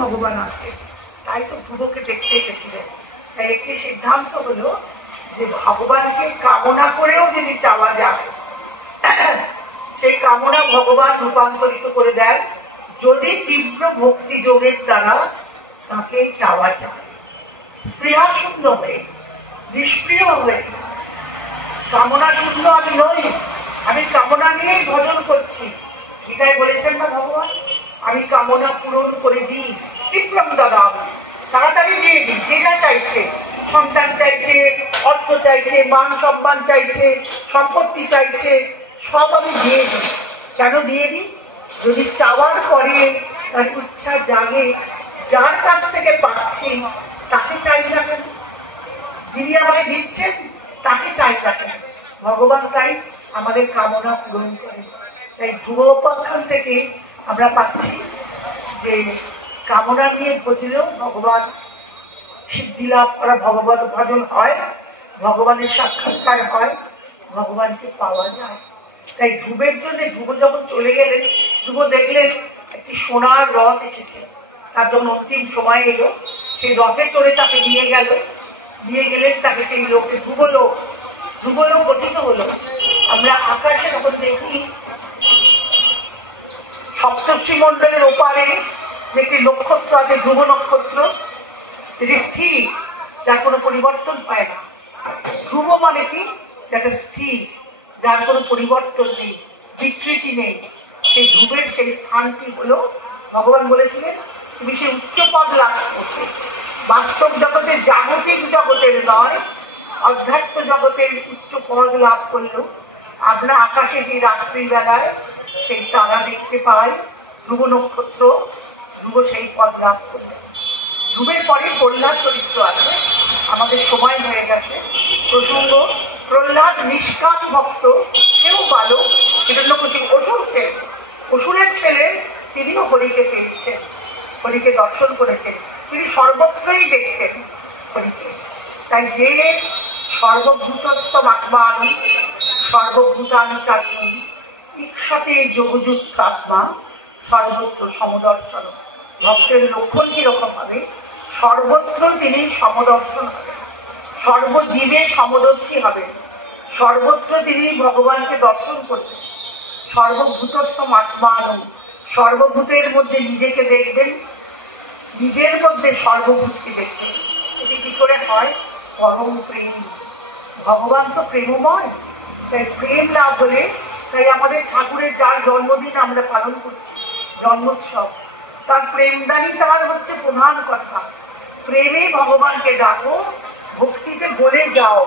ভগবান আছে, তাই তো ধ্রুবকে দেখতে এসেছিলেন। তাই একটি সিদ্ধান্ত হলো যে ভগবানকে কামনা করেও যদি চাওয়া যায়, সেই কামনা ভগবান রূপান্তরিত করে দেন যদি তীব্র ভক্তি যোগের দ্বারা তাকে চাওয়া যায়। স্পৃহা শূন্য হয়ে, নিষ্প্রিয় হয়ে। কামনা শূন্য আমি নই, আমি কামনা নিয়েই ভজন করছি। গীতায় বলেছেন না ভগবান, আমি কামনা পূরণ করে দিই, তীব্রম দাদাম, তাড়াতাড়ি দিয়ে দিই। যে যা চাইছে, সন্তান চাইছে, অর্থ চাইছে, মান সম্মান চাইছে, সম্পত্তি চাইছে, সব আমি দিয়ে দিই। কেন দিয়ে দিই? যদি চাওয়ার পরে তার ইচ্ছা জাগে, যার কাছ থেকে পাচ্ছি তাকে চাই না কেন? যিনি আমাকে দিচ্ছেন তাকে চাই না কেন? ভগবান তাই আমাদের কামনা পূরণ করে। তাই ধ্রুব উপাখ্যান থেকে আমরা পাচ্ছি যে কামনা নিয়ে ভজলেও ভগবান সিদ্ধি লাভ করা, ভগবত ভজন হয়, ভগবানের সাক্ষাৎকার হয়, ভগবানকে পাওয়া যায়। তাই ধ্রুবের জন্য ধ্রুব যখন চলে গেলেন, ধ্রুব দেখলেন একটি সোনার রথ এসেছে। তার যখন অন্তিম সময় এলো, সেই রথে চড়ে তাকে নিয়ে গেলেন তাকে সেই লোকে ধ্রুবলোক গঠিত হলো। আমরা আকাশে যখন দেখি সপ্তর্ষি মণ্ডলের ওপারে যে একটি নক্ষত্র আছে, ধ্রুব নক্ষত্র, যেটি স্থির, যার কোনো পরিবর্তন পায় না। ধ্রুব মানে কি? যেটা স্থির, যার কোনো পরিবর্তন নেই, বিকৃতি নেই। সেই ধ্রুবের সেই স্থানটি হলো, ভগবান বলেছিলেন তুমি সেই উচ্চ পদ লাভ করতে। বাস্তব জগতে, জাগতিক জগতের নয়, অধ্যাত্ম জগতের উচ্চ পদ লাভ করলো। আমরা আকাশে সেই রাত্রির বেলায় সেই তারা দেখতে পাই, ধ্রুব নক্ষত্র, ধ্রুব সেই পদ লাভ করলো। ধ্রুবের পরে প্রহ্লাদ চরিত্র আছে, আমাদের সময় হয়ে গেছে। প্রসঙ্গ, প্রহ্লাদ নিষ্কাম ভক্ত, সেও বালক, হিরণ্যকশিপ অসুরের ছেলে, তিনিও হরিকে পেয়েছেন, হরিকে দর্শন করেছেন, তিনি সর্বত্রই দেখতেন হরিকে। তাই যে সর্বভূতস্থ আত্মানি সর্বভূতানি চাত্মনি ইক্ষতে যোগযুক্ত আত্মা সর্বত্র সমদর্শন। ভক্তের লক্ষণ কিরকম হবে? সর্বত্র তিনি সমদর্শন হবেন, সর্বজীবে সমদর্শী হবেন, সর্বত্র তিনি ভগবানকে দর্শন করবেন। সর্বভূতস্থ আত্মানু, সর্বভূতের মধ্যে নিজেকে দেখবেন, নিজের মধ্যে সর্বভূতকে দেখবেন। এটি কি করে হয়? পরম প্রেম। ভগবান তো প্রেমময়, তাই প্রেম লাভ হলে, তাই আমাদের ঠাকুরের যার জন্মদিন আমরা পালন করছি, জন্মোৎসব, তার প্রেমদানই তার হচ্ছে প্রধান কথা। প্রেমে ভগবানকে ডাকো, ভক্তিতে বলে যাও,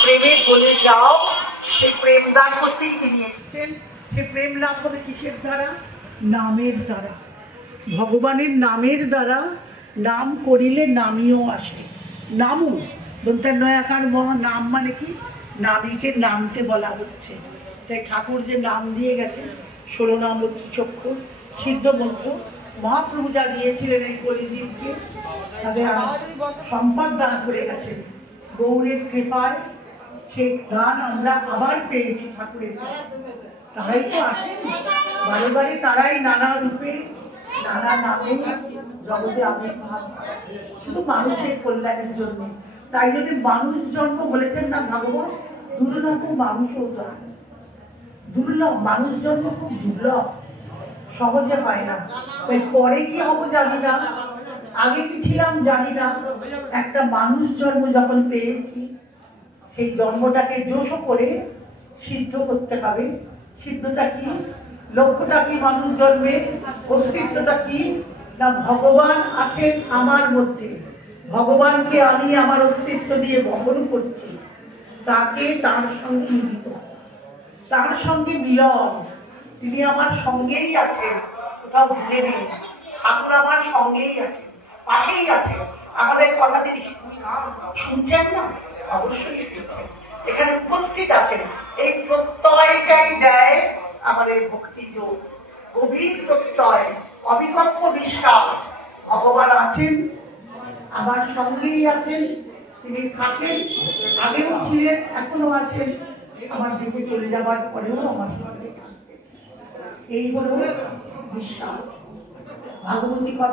প্রেমে বলে যাও। সেই প্রেম দান করতেই তিনি এসেছেন। সে প্রেম লাভ হবে কিসের দ্বারা? নামের দ্বারা, ভগবানের নামের দ্বারা। নাম করিলে নামিও আসে। নামু দন্তান্বয়াকার নাম মানে কি? নামীকে নামতে বলা হচ্ছে। তাই ঠাকুর যে নাম দিয়ে গেছেন, 16 নাম চক্ষু সিদ্ধ মন্ত্র, মহাপ্রভু যা দিয়েছিলেন এই কলিজীবকে, তাদের সম্পদ দান করে গেছেন। গৌরের কৃপায় সেই দান আমরা আবার পেয়েছি ঠাকুরের কাছে। তারাই তো আসেন বারে বারে, তারাই নানা রূপে নানা নামে জগতে আবির্ভাব, শুধু মানুষের কল্যাণের জন্য। তাই যদি মানুষ জন্ম বলেছেন না ভগবান, দুর্লভ মানুষও জন্ম, দুর্লভ মানুষ জন্ম খুব দুর্লভ, সহজে হয় না। তাই পরে কি হবো জানি না, আগে কি ছিলাম জানি না, একটা মানুষ জন্ম যখন পেয়েছি, সেই জন্মটাকে জোশ করে সিদ্ধ করতে হবে। সিদ্ধটা কি? লক্ষ্যটা কি? মানুষ জন্মের অস্তিত্বটা কি? না ভগবান আছেন আমার মধ্যে, ভগবানকে আমি আমার অস্তিত্ব দিয়ে বহন করছি, তাকে তার সঙ্গে মিলিত, তার সঙ্গে মিলন। তিনি আমার সঙ্গেই আছেন, কোথাও ভুলে নেই। ঠাকুর আমার সঙ্গেই আছেন, পাশেই আছেন। আমাদের কথা তিনি শুনছেন না? অবশ্যই শুনছেন, এখানে উপস্থিত আছেন। এই প্রত্যয়টাই দেয় আমাদের ভক্তি যোগ, গভীর প্রত্যয়, অবিকল্প বিশ্বাস। ভগবান আছেন, আমার সঙ্গেই আছেন, তিনি থাকেন, আগেও ছিলেন, এখনো আছেন, আমার দিকে চলে যাবার পরেও আমার সঙ্গে থাকবেন। এই হলো বিশ্বাস। ভাগবতী কথা।